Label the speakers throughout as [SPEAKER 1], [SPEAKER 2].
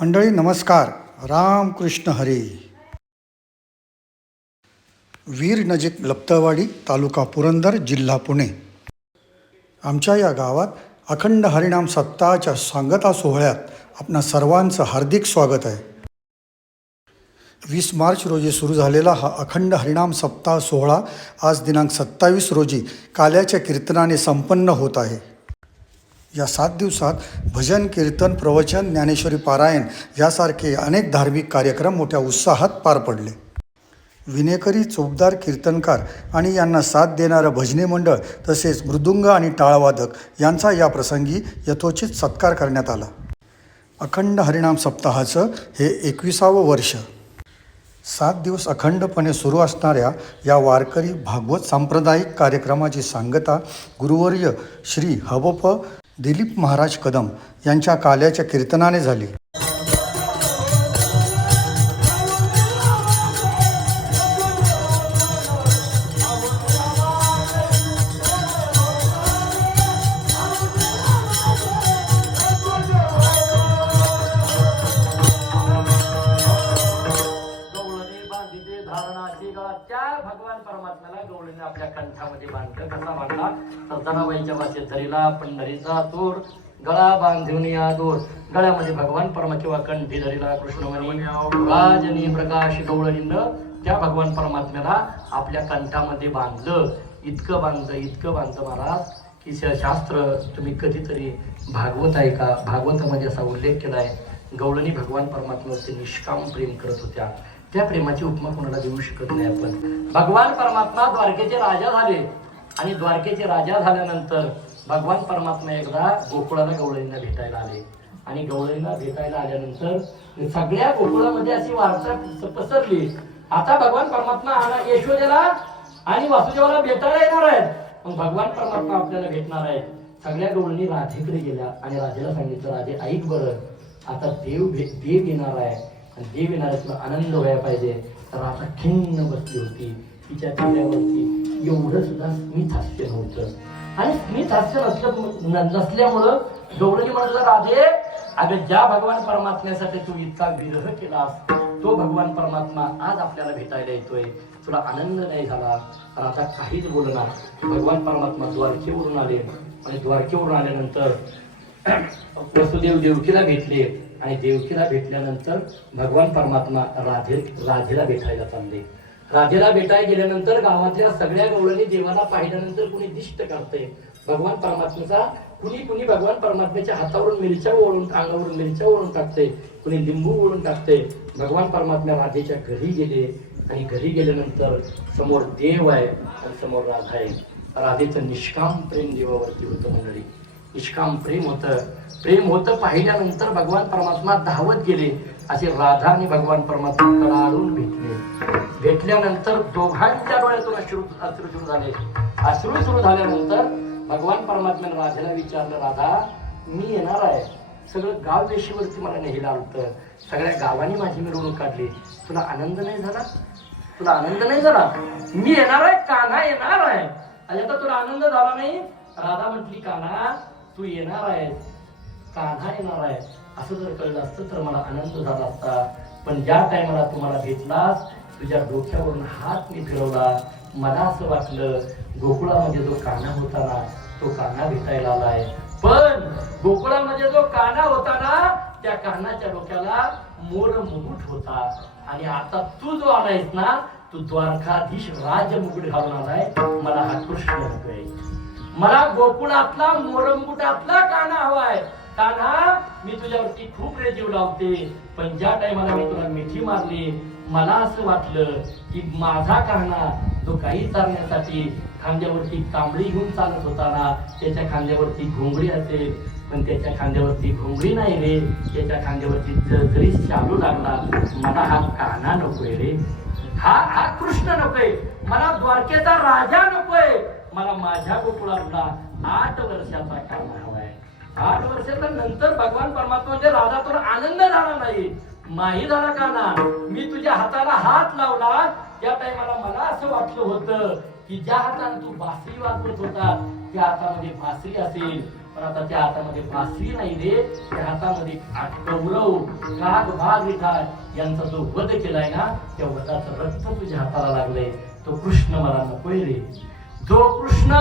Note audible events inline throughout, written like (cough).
[SPEAKER 1] मंडळी नमस्कार. रामकृष्ण हरी. वीर नजीक लप्तवाडी तालुका पुरंदर जिल्हा पुणे. आमच्या या गावात अखंड हरिणाम सप्ताहाच्या सांगता सोहळ्यात आपणा सर्वांचं हार्दिक स्वागत आहे. वीस मार्च रोजी सुरू झालेला हा अखंड हरिणाम सप्ताह सोहळा आज दिनांक सत्तावीस रोजी काल्याच्या कीर्तनाने संपन्न होत आहे. या सात दिवसात भजन कीर्तन प्रवचन ज्ञानेश्वरी पारायण यासारखे अनेक धार्मिक कार्यक्रम मोठ्या उत्साहात पार पडले. विनेकरी चोपदार कीर्तनकार आणि यांना साथ देणारं भजनी मंडळ तसेच मृदुंग आणि टाळवादक यांचा या प्रसंगी यथोचित सत्कार करण्यात आला. अखंड हरिणाम सप्ताहाचं हे एकविसावं वर्ष. सात दिवस अखंडपणे सुरू असणाऱ्या या वारकरी भागवत सांप्रदायिक कार्यक्रमाची सांगता गुरुवर्य श्री हबप दिलीप महाराज कदम यांच्या काल्याच्या कीर्तनाने झाली.
[SPEAKER 2] धरिला पंढरीचा तोर गळा बांधून या दोर. गळ्यामध्ये भगवान परमा किंवा कंठी धरिला कृष्णमणी. राजनी प्रकाश गवळणीनं त्या भगवान परमात्म्याला आपल्या कंठामध्ये बांधलं. इतकं बांधलं इतकं बांधलं महाराज की श- शास्त्र तुम्ही कधीतरी भागवत आहे का? भागवतामध्ये असा उल्लेख केला आहे गौळणी भगवान परमात्म्यावरती निष्काम प्रेम करत होत्या. त्या प्रेमाची उपमा कोणाला देऊ शकत नाही आपण. भगवान परमात्मा द्वारकेचे राजा झाले. आणि द्वारकेचे राजा झाल्यानंतर भगवान परमात्मा एकदा गोकुळाला गवळींना भेटायला आले. आणि गवळींना भेटायला आल्यानंतर सगळ्या गोकुळामध्ये अशी वार्ता पसरली. आता भगवान परमात्मा आला यशोदेला आणि वासुदेवाला भेटायला येणार आहेत. मग भगवान परमात्मा आपल्याला भेटणार आहे सगळ्या गवळणी राधेकडे गेल्या आणि राधेला सांगितलं राधे ऐक बरं. आता देव देव येणार आहे. आणि देव येणार आहे तुला आनंद व्हायला पाहिजे. तर आता खिन्न बसली होती. तिच्या चेहऱ्यावरती एवढं सुद्धा स्मित हास्य नव्हतं. आणि स्मित हास्य नसलं नसल्यामुळं गौरणी म्हणलं राधे अगं ज्या भगवान परमात्म्यासाठी तू इतका विरह केलास तो भगवान परमात्मा आज आपल्याला भेटायला येतोय. तुला आनंद नाही झाला. आणि आता काहीच बोलणार भगवान परमात्मा द्वारकेवरून आले. आणि द्वारकेवरून आल्यानंतर (clears throat) वसुदेव देवकीला भेटले. आणि देवकीला भेटल्यानंतर भगवान परमात्मा राधे राधेला भेटायला चालले. राधेला भेटायला गेल्यानंतर गावातल्या सगळ्या गवळणी देवाला पाहिल्यानंतर कुणी दिष्ट करते भगवान परमात्म्याचा कुणी कुणी भगवान परमात्म्याच्या हातावरून मिरच्या ओळून अंगावरून मिरच्या ओळून टाकते कुणी लिंबू ओळून टाकते भगवान परमात्म्या राधेच्या घरी गेले आणि घरी गेल्यानंतर समोर देव आहे आणि समोर राधा आहे. राधेचं निष्काम प्रेम देवावरती होतं मंडळी. निष्काम प्रेम होतं. प्रेम होतं पाहिल्यानंतर भगवान परमात्मा धावत गेले. असे राधा आणि भगवान परमात्मा कडाडून भेटले. भेटल्यानंतर दोघांच्या डोळ्यातून अश्रू अश्रू सुरू झाले. अश्रू सुरू झाल्यानंतर भगवान परमात्म्याने राधेला विचारलं राधा मी येणार आहे. सगळं गाव वेशीवरती मला नेहिला होतं सगळ्या गावाने माझी मिरवणूक काढली. तुला आनंद नाही झाला? तुला आनंद नाही झाला? मी येणार आहे कान्हा येणार आहे. आणि आता तुला आनंद झाला नाही? राधा म्हटली कान्हा तू येणार आहे कान्हा येणार आहे. असं जर कळलं असतं तर मला आनंद झाला असता. पण ज्या टायमाला तुम्हाला भेटलास. तुझ्या डोक्यावरून हात मी फिरवला मला असं वाटलं गोकुळामध्ये जो काना होता ना तो काना भेटायला आलाय. पण गोकुळामध्ये जो काना होता ना त्या कानाच्या डोक्याला मोर मुकुट होता. आणि आता तू जो आलायस ना तू द्वारकाधीश राज मुकुट घालून आलाय. मला हा कृष्ण नकोय. मला गोकुळातला मोरमुकुटातला काना हवाय. काना मी तुझ्यावरती खूप रेजीव लावते. पण ज्या टायमाला मी तुला मिठी मारली मला असं वाटलं की माझा कान्हा तो काही चालण्यासाठी खांद्यावरती कांबळी घेऊन चालत होताना त्याच्या खांद्यावरती घोंगडी असेल पण त्याच्या खांद्यावरती घोंगडी नाही रे. त्याच्या खांद्यावरती जरी शालू लागला. मला हा कान्हा नकोय रे. हा हा कृष्ण नकोय. मला द्वारकेचा राजा नकोय. मला माझ्या गोकुळातला आठ वर्षाचा कान्हा हवाय. आठ वर्षाच्या नंतर भगवान परमात्मा म्हणजे राधा आनंद झाला नाही. माही झाला का ना? मी तुझ्या हाताला हात लावला. त्या टायमाला मला असं वाटलं होतं की ज्या हाताने तू बासरी वाजवत होता त्या हातामध्ये बासरी असेल. पण आता त्या हातामध्ये बासरी नाही रे. त्या हातामध्ये कौरव काग भाग विठाळ यांचा जो वध केलाय ना त्या वधाचं रक्त तुझ्या हाताला लागलंय. तो कृष्ण मला नकोय रे. जो कृष्ण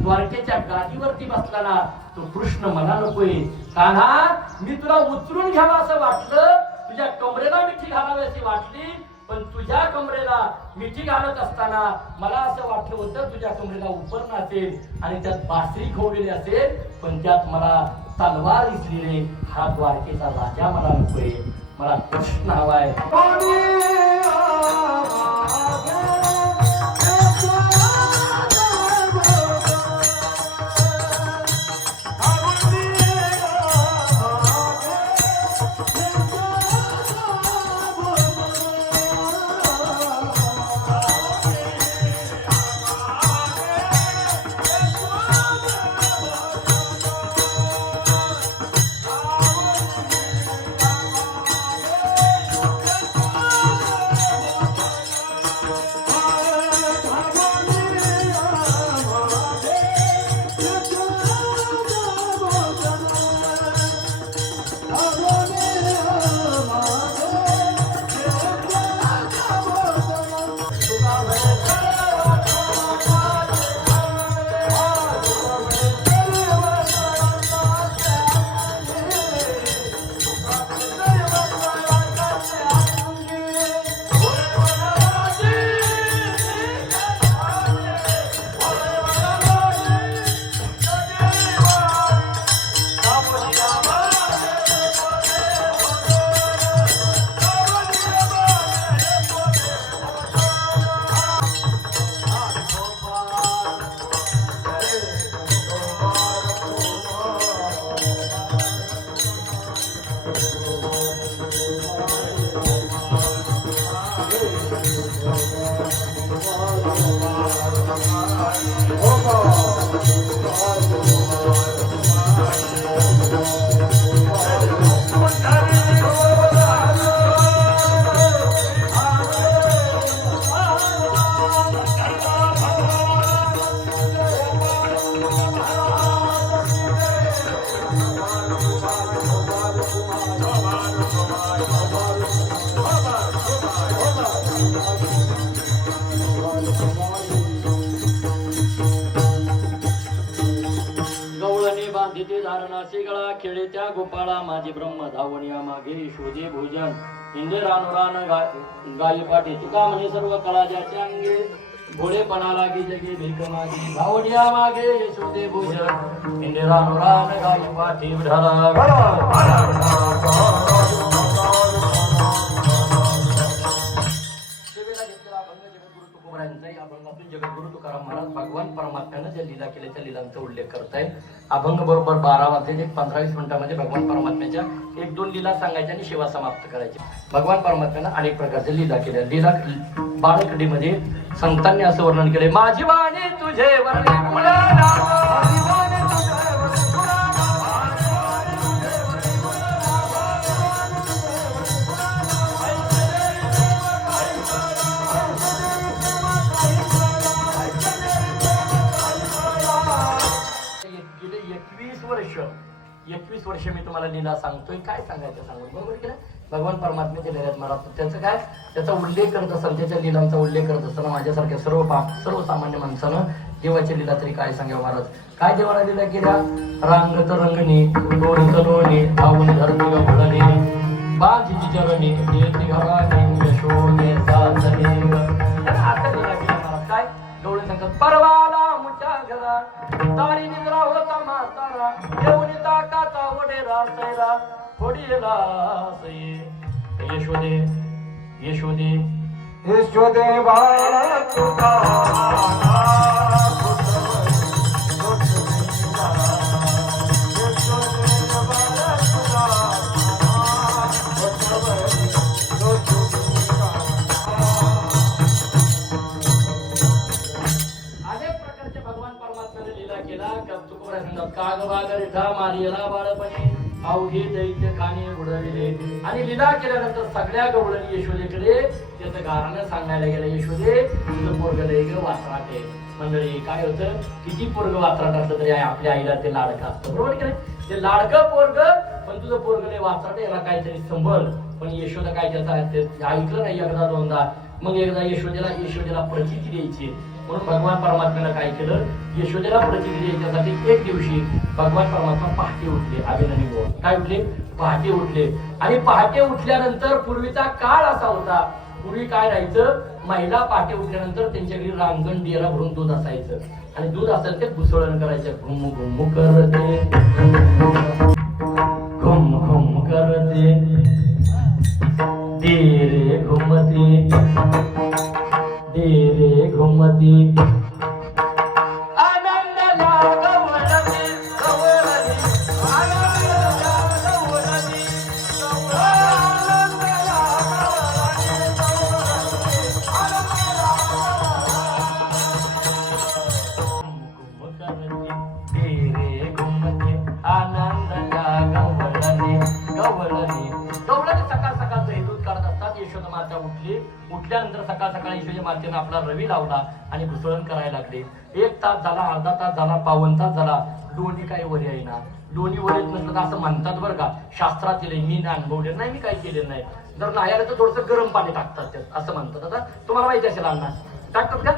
[SPEAKER 2] द्वारकेच्या गादीवरती बसला ना तो कृष्ण मला नकोय. कान्हा मी तुला उचलून घ्यावा असं वाटलं तुझ्या कमरेला मिठी घालावी अशी वाटली पण तुझ्या कमरेला मिठी घालत असताना मला असं वाटलं होतं तुझ्या कमरेला उपरण असेल आणि त्यात बासरी खोवलेली असेल पण त्यात मला तलवार दिसली हा द्वारकेचा राजा मला नकोय. मला कृष्ण हवाय. म्हणजे रानुरान गायी पाठी तुका म्हणे सर्व कला ज्याच्या अंगे भोळेपणा लागी जगे भीक मागे धावणिया मागे शोधे भोजन इंदे रानुरान गायी पाठी विठाला जगद्गुरु तुकाराम महाराज भगवान परमात्म्यानं ज्या लीला केल्या त्या लिलांचा उल्लेख करतायत. अभंग बरोबर बारा वाजले ते पंधरा वीस मिनिटांमध्ये भगवान परमात्म्याच्या एक दोन लीला सांगायच्या आणि सेवा समाप्त करायची. भगवान परमात्म्यानं अनेक प्रकारच्या लीला केल्या. लीला बाळकडीमध्ये संतांनी असं वर्णन केले माझी वाणी तुझे वर्णन. वर्ष एकवीस वर्ष मी तुम्हाला लीला सांगतोय. काय सांगायचं सांगून? बरोबर की नाही? भगवान परमात्म्याच्या लीलात मला त्याचं काय? त्याचा उल्लेख करत असताना त्याच्या लीलांचा उल्लेख करत असताना माझ्यासारख्या सर्व पाप सर्वसामान्य माणसानं देवाची लीला तरी काय सांगावं महाराज? काय देवाला लिला केल्या? रांगत रंगणी दोन तलोणी धावून धरती गवळणी बाजीची चरणी देती दारी निद्रा होता म्हातारा येऊन ताकाचा वडेरा सैरा फोडीला सये. यशोदे यशोदे.
[SPEAKER 3] यशोदे बाळा तुका
[SPEAKER 2] मारियला बाळपणे. अवघे दैत्य खाणे उडविले. आणि लीला केल्यानंतर सगळ्या गवळणी यशोदेकडे त्याचं गाणं सांगायला गेलं यशोदे तुझं पोरग लय ग वासराटे मंडळी काय होतं? किती पोरग वासराट असलं तरी आपल्या आईला ते लाडकं असतं बरोबर की नाही? ते लाडकं पोरग पण तुझं पोरग नाही वात्राट याला काहीतरी संभल. पण यशोदा काय त्याचा ऐकलं नाही एकदा दोनदा. मग एकदा यशोदेला यशोदेला प्रचिती द्यायची. म्हणून भगवान परमात्म्यानं काय केलं? यशोदेला प्रचिती याच्यासाठी एक दिवशी भगवान परमात्मा पहाटे उठले अभिनंदी काय उठले? पहाटे उठले. आणि पहाटे उठल्यानंतर पूर्वीचा काळ असा होता पूर्वी काय राहायचं? महिला पहाटे उठल्यानंतर त्यांच्याकडे रांगण डेरा भरून दूध असायचं. आणि दूध असेल ते घुसळण करायचं. घुम घुम करते. घुम घुम करते. दे रे घुमते. दे रे उठल्यानंतर सकाळ सकाळी यशोदा मातेनं आपला रवी लावला आणि घुसळण करायला लागले. एक तास झाला अर्धा तास झाला पावन तास झाला. लोणी काही वर येईना. लोणी वर येत नसलं तर असं म्हणतात बरं का शास्त्रात येईल मी अनुभवले नाही मी काही केले नाही. जर नाही आलं तर थोडंसं गरम पाणी टाकतात असं म्हणतात. आता तुम्हाला माहिती असेल अण्णा. टाकतात का?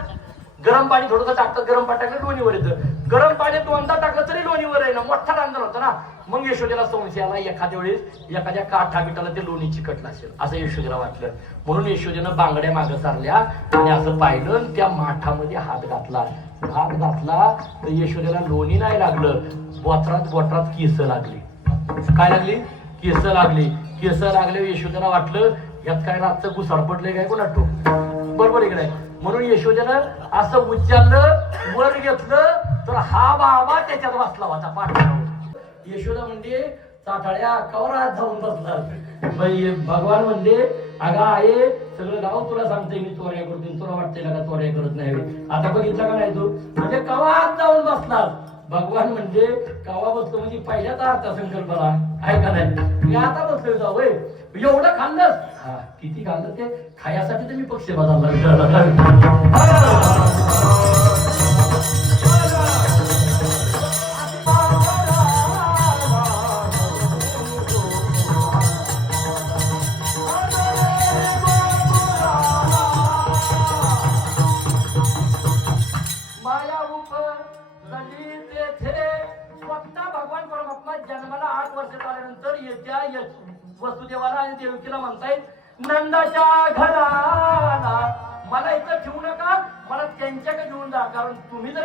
[SPEAKER 2] गरम पाणी थोडंसं टाकतात गरम पाणी टाकलं लोणीवर येतं. गरम पाणी दोनदा टाकलं तरी लोणीवर आहे ना. मोठा रांजण होता ना. मग यशोदेला संशय आला एखाद्या वेळेस एखाद्या काठा बिटाला ते लोणी चिकटलं असेल. असं यशोदेला वाटलं. म्हणून यशोदेनं बांगड्या मागं सारल्या आणि असं पाहिलं त्या माठामध्ये हात घातला. हात घातला तर यशोदेला लोणी नाही लागलं. बोत्रात बोत्रात केस लागली. काय लागली? केस लागली. केस लागले यशोदेला वाटलं यात काय रातचं घुसाड पडले काय कोणा बरोबर इकडे म्हणून यशोदेनं असं उच्चारलं वर घेतलं तर हा बाबा त्याच्यात बसला होता पाठीवर यशोदा म्हणजे चाटाळ्या कवरात जाऊन बसला. भगवान म्हणजे अग आहे सगळं गाव तुला सांगते मी चोऱ्या करतो तुला वाटतंय का चोऱ्या करत नाही? आता बघितलं का नाही तू? म्हणजे कवात जाऊन बसला. भगवान म्हणजे कवा बसतो म्हणजे पहिल्याचा अर्थ संकल्पना ऐका नाही? मी आता बसलो जाऊ एवढं खाल्लंस? हा किती खाल्लं ते? खायासाठी तर मी पक्ष बदलला (laughs)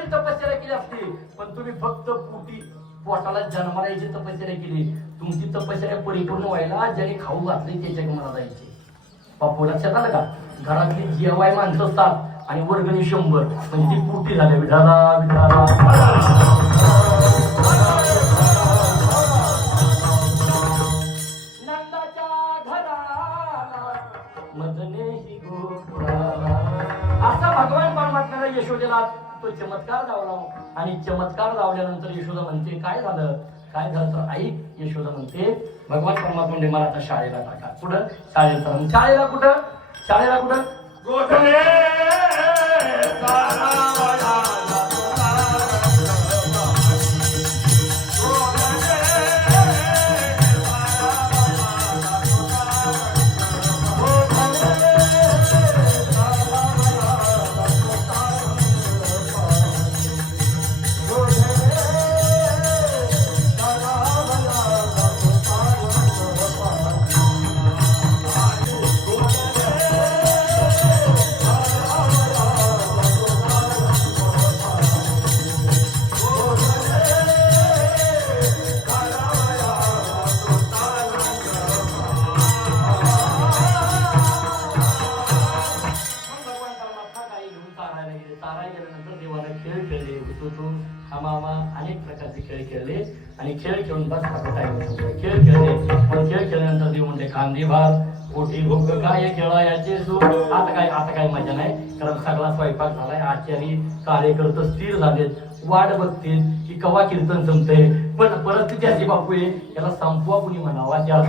[SPEAKER 2] तुम्ही तपश्चर्या केली असती. पण तुम्ही फक्त पोटी पोटाला जन्माला यायची तपश्चर्या केली. तुमची तपश्चर्या परिपूर्ण व्हायला ज्याने खाऊ घातली त्याच्या मला जायचे. बापू लक्षात आलं का? घरातली जेवाय माणसं असतात आणि वर्गणी शंभर. म्हणजे ती पोटी झाल्या. विठाला विठाला असा भगवान परमात्म्याला यशोदेला तो चमत्कार लावला आणि चमत्कार लावल्यानंतर यशोदा म्हणते काय झालं? काय झालं तर ऐक यशोदा म्हणते भगवान परमात्मा म्हणजे मला आता शाळेला टाका. कुठं? शाळेला शाळेला कुठं? शाळेला कुठं? खेळल्यानंतर देव म्हणले पोटी भोग काय खेळायचे सो आता काय आता काय मजा नाही. कारण सगळा स्वयंपाक झालाय आचारी कार्यकर्ते स्थिर झालेत. वाट बघतील की कवा कीर्तन संपते पण परिस्थिती अशी बापू आहे याला संपवा कुणी म्हणावा त्या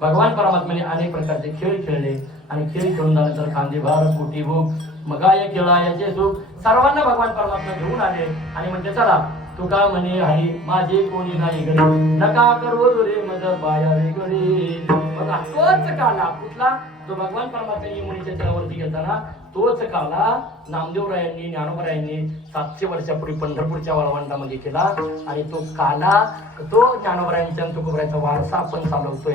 [SPEAKER 2] भगवान परमात्म्याने अनेक प्रकारचे खेळ खेळले.
[SPEAKER 4] आणि खेळ खेळून झाल्यानंतर खांदे भार पोटी भूक मगाय याचे सुख सर्वांना भगवान परमात्मा घेऊन आले. आणि म्हणते चला तुका म्हणे आहे माझे कोणी नाही घरी नका करू रे मज पाया वेगळे बघा तोच काला कुठला तो भगवान परमात्म्याने मुनी चित्रावरती घेताना तोच काला नामदेवरायांनी ज्ञानोबरायांनी सातशे वर्षापूर्वी पंढरपूरच्या वाळवंडामध्ये केला आणि तो काला तो ज्ञानोबरायांच्या तुकोबरायचा वारसा आपण चालवतोय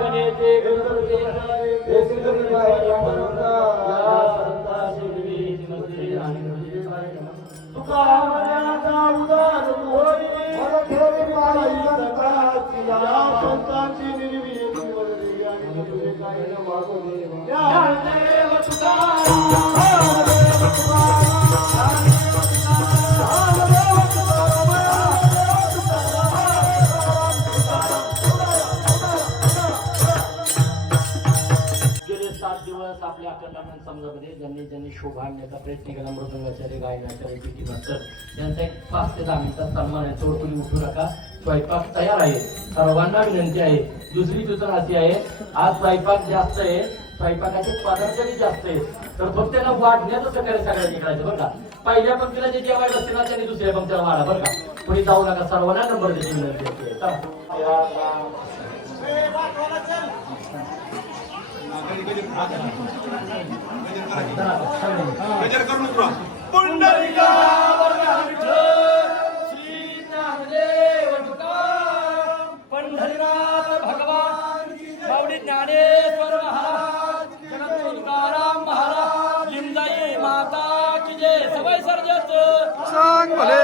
[SPEAKER 2] गणेशे गणपती समाजामध्ये ज्यांनी ज्यांनी शोभा आणण्याचा प्रयत्न केला मृदंगाचार्य गायनाचार्य पीटी मास्टर यांचा एक पाच ते दहा मिनिटात सन्मान आहे. चोर तुम्ही उठू नका. स्वयंपाक तयार आहे. सर्वांना विनंती आहे. दुसरी सूचना अशी आहे. आज स्वयंपाक जास्त आहे. स्वयंपाकाचे पदार्थही जास्त आहे तर फक्त त्यांना वाढण्याचं सकाळी सगळ्यांनी करायचं बरं का? पहिल्या पंक्तीला जे जेवायला असते ना त्यांनी दुसऱ्या पंक्तीला वाढा बरं का? कोणी जाऊ नका सर्वांना नंबर द्यायची विनंती असते चला.
[SPEAKER 3] पुंडलिका
[SPEAKER 2] श्री ज्ञानदेव पंढरीनाथ भगवान बावडी ज्ञानेश्वर महाराज तुकाराम महाराज लिंजाई माता की जय सवय सर्जत
[SPEAKER 1] सांग भले